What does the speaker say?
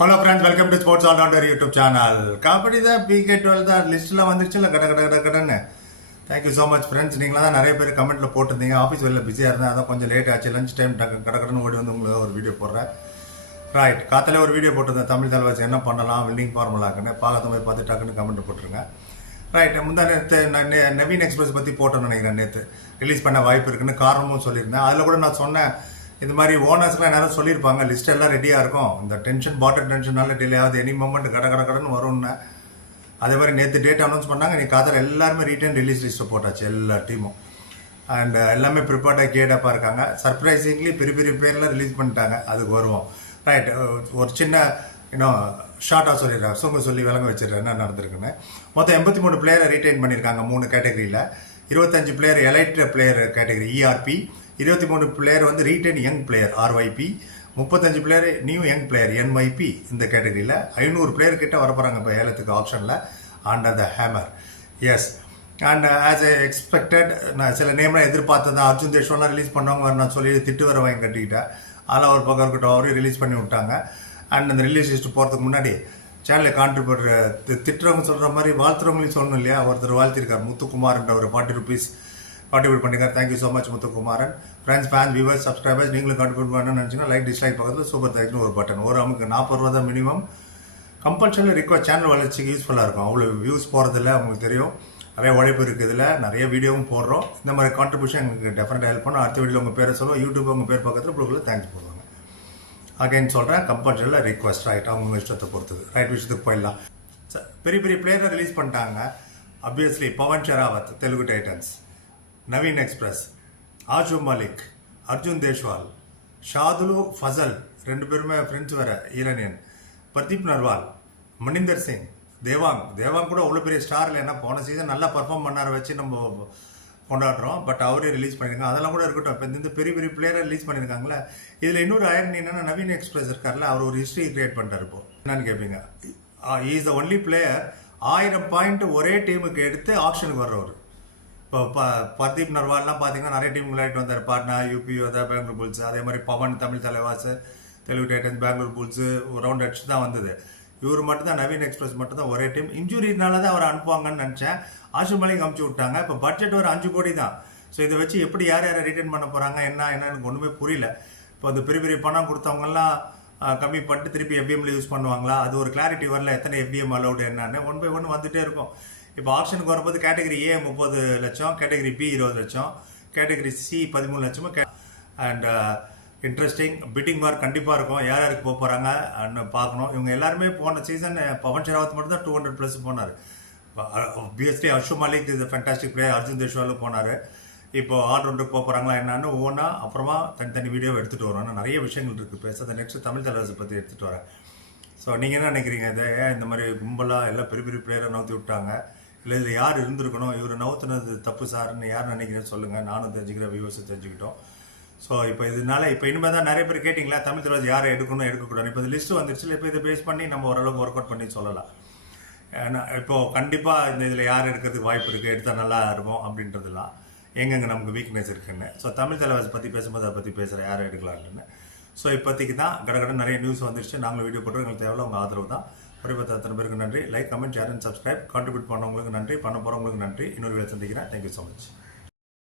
Hello friends, welcome to sports all rounder YouTube channel. Kabaddi தான் PK12 தான் லிஸ்ட்லாம் வந்துருச்சு இல்லை கடன்னு. Thank you so much friends. நீங்களாம் தான் நிறைய பேர் கமெண்ட்டில் போட்டிருந்தீங்க. ஆஃபீஸ் வெளில பிஸியாக இருந்தேன், அதான் கொஞ்சம் லேட் ஆச்சு. லஞ்ச் டைம் கடன்னு ஓடி வந்து உங்களுக்கு ஒரு வீடியோ போடுறேன். ரைட், காத்தாலே ஒரு வீடியோ போட்டிருந்தேன், தமிழ் தலைவாசி என்ன பண்ணலாம் வில்லிங் ஃபார்முலாக்குன்னு. பார்க்க போய் பார்த்து டக்குன்னு கமெண்ட் போட்டுருங்க. ரைட், முந்தா நேற்று நான் நவீன் எக்ஸ்பிரஸ் பற்றி போட்டேன்னு நினைக்கிறேன். நேற்று ரிலீஸ் பண்ண வாய்ப்பு இருக்குன்னு காரணமும் சொல்லியிருந்தேன். அதில் கூட நான் சொன்னேன், இது மாதிரி ஓனர்ஸ்லாம் நேரம் சொல்லியிருப்பாங்க, லிஸ்ட் எல்லாம் ரெடியாக இருக்கும், இந்த டென்ஷன் பாட்டர் டென்ஷனால டிலே ஆகுது, எனி மூமெண்ட் கடன்னு வரும்னு. அதே மாதிரி நேற்று டேட் அனௌன்ஸ் பண்ணாங்க. நீ காதல் எல்லாருமே ரீட்டன் ரிலீஸ் லிஸ்ட்டை போட்டாச்சு எல்லா டீமும். அண்ட் எல்லாமே ப்ரிப்பேர்டாக கேடப்பாக இருக்காங்க. சர்ப்ரைசிங்லி பெரிய பெரிய பேர்லாம் ரிலீஸ் பண்ணிட்டாங்க, அதுக்கு வருவோம். ரைட், ஒரு சின்ன இன்னும் ஷார்ட்டாக சொல்லிடுறேன், சொல்லி விளங்க வச்சிடுறேன் என்ன நடந்திருக்குன்னு. மொத்தம் 83 பிளேயரை ரீட்டைன் பண்ணியிருக்காங்க 3 கேட்டகரியில். 25 player elite player category ERP, 23 player வந்து retain young player RYP, 35 player new young player NYP. இந்த கேட்டகரியில் 500 பிளேயர் கிட்ட வரப்போகிறாங்க இப்போ ஏலத்துக்கு ஆப்ஷனில் under the hammer. Yes, and as I expected, நான் சில நேம்லாம் எதிர்பார்த்தது. அர்ஜுன் தேஷ்வாலாம் ரிலீஸ் பண்ணவங்க நான் சொல்லி திட்டு வர வாங்கி கட்டிக்கிட்டேன். அதெல்லாம் ஒரு பக்கம் இருக்கட்டும், அவரையும் ரிலீஸ் பண்ணி விட்டாங்க. அண்ட் அந்த ரிலீஸ் லிஸ்ட்டு போகிறதுக்கு முன்னாடி சேனலில் கான்ட்ரிபியூட்டர் திட்டுறவங்க சொல்கிற மாதிரி வாழ்த்துறவங்களையும் சொல்லணும் இல்லையா. ஒருத்தர் வாழ்த்திருக்கார், முத்துக்குமார்ன்ற ஒரு ₹40 கான்ட்ரிபியூட் பண்ணிக்கார். Thank you so much Muthukumaran. Friends, fans, viewers, subscribers, நீங்களும் கான்ட்ரிபியூட் பண்ணணும்னு நினச்சிங்கன்னா லைக் டிஸ்லைக் பக்கத்தில் சூப்பர் தேங்க்ஸ்னு ஒரு பட்டன். ஒரு நமக்கு ₹40 தான் மினிமம். கம்பல்சரி ரிக்வஸ்ட் சேனல் வளர்ச்சிக்கு யூஸ்ஃபுல்லாக இருக்கும். அவ்வளோ வியூஸ் போகிறதில்ல, உங்களுக்கு தெரியும். நிறைய உழைப்பு இருக்குதுல, நிறைய வீடியோவும் போடுறோம். இந்த மாதிரி கான்ட்ரிபியூஷன் எங்களுக்கு டெஃபினட்டாக ஹெல்ப் பண்ணும். அடுத்த வீடியோ உங்கள் பேரை சொல்லுவோம், யூடியூப் உங்கள் பேர் பக்கத்தில் ப்ளூக்கில் தேங்க்ஸ் போடுவாங்க. அகைன் சொல்கிறேன், கம்பல்சரியில் ரிக்வஸ்ட். ரைட், அவங்க இஷ்டத்தை பொறுத்தது. ரைட், விஷயத்துக்கு போயிடலாம். பெரிய பெரிய பிளேயரை ரிலீஸ் பண்ணிட்டாங்க. Obviously Pawan Sehrawat Telugu Titans, Naveen express, Ashu Malik, Arjun Deshwal, Shadloo Fazel, 2 பேருமே ஃப்ரெண்ட்ஸ் வேறு ஈரானியன், பிரதீப் நர்வால், மணிந்தர் சிங், தேவாங் கூட அவ்வளோ பெரிய ஸ்டார் இல்லைன்னா போன சீசன் நல்லா பர்ஃபார்ம் பண்ணார வச்சு நம்ம கொண்டாடுறோம். பட் அவரே ரிலீஸ் பண்ணியிருக்காங்க. அதெல்லாம் கூட இருக்கட்டும். இப்போ இந்த பெரிய பெரிய பிளேயரை ரிலீஸ் பண்ணியிருக்காங்களே. இதில் இன்னொரு ஐரன் என்னென்னா, நவீன் எக்ஸ்பிரஸ் இருக்கார்ல, அவர் ஒரு ஹிஸ்ட்ரி கிரியேட் பண்ணிட்டார். இப்போ என்னன்னு கேட்பீங்க, is the only player 1000 point ஒரே டீமுக்கு எடுத்து ஆப்ஷனுக்கு வர்றவர். இப்போ பிரதீப் நர்வால்லாம் பார்த்தீங்கன்னா நிறைய டீம் விளையாட்டு வந்தார். Patna, UP, Bengaluru bulls. அதே மாதிரி Pawan Tamil Thalaivas, Telugu titans, Bengaluru bulls round அடிச்சு தான் வந்தது. இவர் மட்டும் தான், நவீன் எக்ஸ்பிரஸ் மட்டும் தான் ஒரே டீம். இன்ஜுரினால தான் அவர் அனுப்புவாங்கன்னு நினச்சேன். ஆஷு மலிக் அமுச்சு விட்டாங்க. இப்போ பட்ஜெட் ஒரு 5 கோடி தான். ஸோ இதை வச்சு எப்படி யார் யாரை ரிட்டர்ன் பண்ண போகிறாங்க, என்னன்னு ஒன்றுமே புரியல. இப்போ அந்த பெரிய பெரிய பணம் கொடுத்தவங்கலாம் கம்மி பண்ணிட்டு திருப்பி FBMல யூஸ் பண்ணுவாங்களா, அது ஒரு கிளாரிட்டி வரல. எத்தனை FBM அலௌடு என்னன்னு 1 by 1 வந்துகிட்டே இருக்கும். இப்போ ஆப்ஷனுக்கு வரும்போது கேட்டகரி A 30 லட்சம், கேட்டகரி B 20 லட்சம், கேட்டகரி C 13 லட்சமும். அண்ட் இன்ட்ரெஸ்டிங் பிட்டிங் மார்க் கண்டிப்பாக இருக்கும். யார் யாருக்கு போக போகிறாங்க பார்க்கணும். இவங்க எல்லாருமே போன சீசன் பவன் ஷெராவத் மட்டும் தான் 200+ போனார். Obviously Ashu Malik is fantastic player. அர்ஜுன் தேஷ்வாலும் போனார். இப்போ ஆல்ரவுண்டருக்கு போக போகிறாங்களா என்னன்னு ஒவ்வொன்றா அப்புறமா தனித்தனி வீடியோவை எடுத்துகிட்டு வரோம். நிறைய விஷயங்கள் இருக்குது பேச. அந்த நெக்ஸ்ட் தமிழ் தலைவரசை பற்றி எடுத்துகிட்டு வரேன். ஸோ நீங்கள் என்ன நினைக்கிறீங்க, இதை இந்த மாதிரி கும்பலாக எல்லாம் பெரிய பெரிய பிளேயரை நவுத்தி விட்டாங்க, இல்லை இதில் யார் இருந்திருக்கணும், இவர் நவுத்துனது தப்பு சார்னு யார் நினைக்கிறேன்னு சொல்லுங்கள். நானும் தெரிஞ்சுக்கிறேன், வியூவர்ஸை தெரிஞ்சுக்கிட்டோம். ஸோ இப்போ இதனால இப்போ இனிமேல் தான் நிறைய பேர் கேட்டிங்களா தமிழ் தலைவர் யாரை எடுக்கணும் எடுக்கக்கூடாது. இப்போ இந்த லிஸ்ட்டு வந்துருச்சு. இப்போ இதை பேஸ் பண்ணி நம்ம ஓரளவுக்கு ஒர்க் அவுட் பண்ணி சொல்லலாம். ஏன்னா இப்போது கண்டிப்பாக இந்த இதில் யார் எடுக்கிறதுக்கு வாய்ப்பு இருக்குது, எடுத்தால் நல்லா இருக்கும் அப்படின்றதுலாம் எங்கெங்கே நமக்கு வீக்னஸ் இருக்குன்னு. ஸோ தமிழ் தலைவாசி பற்றி பேசும்போது அதை பற்றி பேசுகிறேன், யாரை எடுக்கலான்னு. ஸோ இப்போதைக்கு தான் கடகடன் நிறைய நியூஸ் வந்துருச்சு. நாங்களும் வீடியோ போட்டு எங்களுக்கு தேவையில்ல உங்கள் ஆதரவு தான். பரிபத்த அத்தனை பேருக்கு நன்றி. Like, comment, share and subscribe. Contribute பண்ணவங்களுக்கு நன்றி, பண்ண போகிறவங்களுக்கு நன்றி. இன்னொரு வேலை சந்திக்கிறேன். Thank you so much.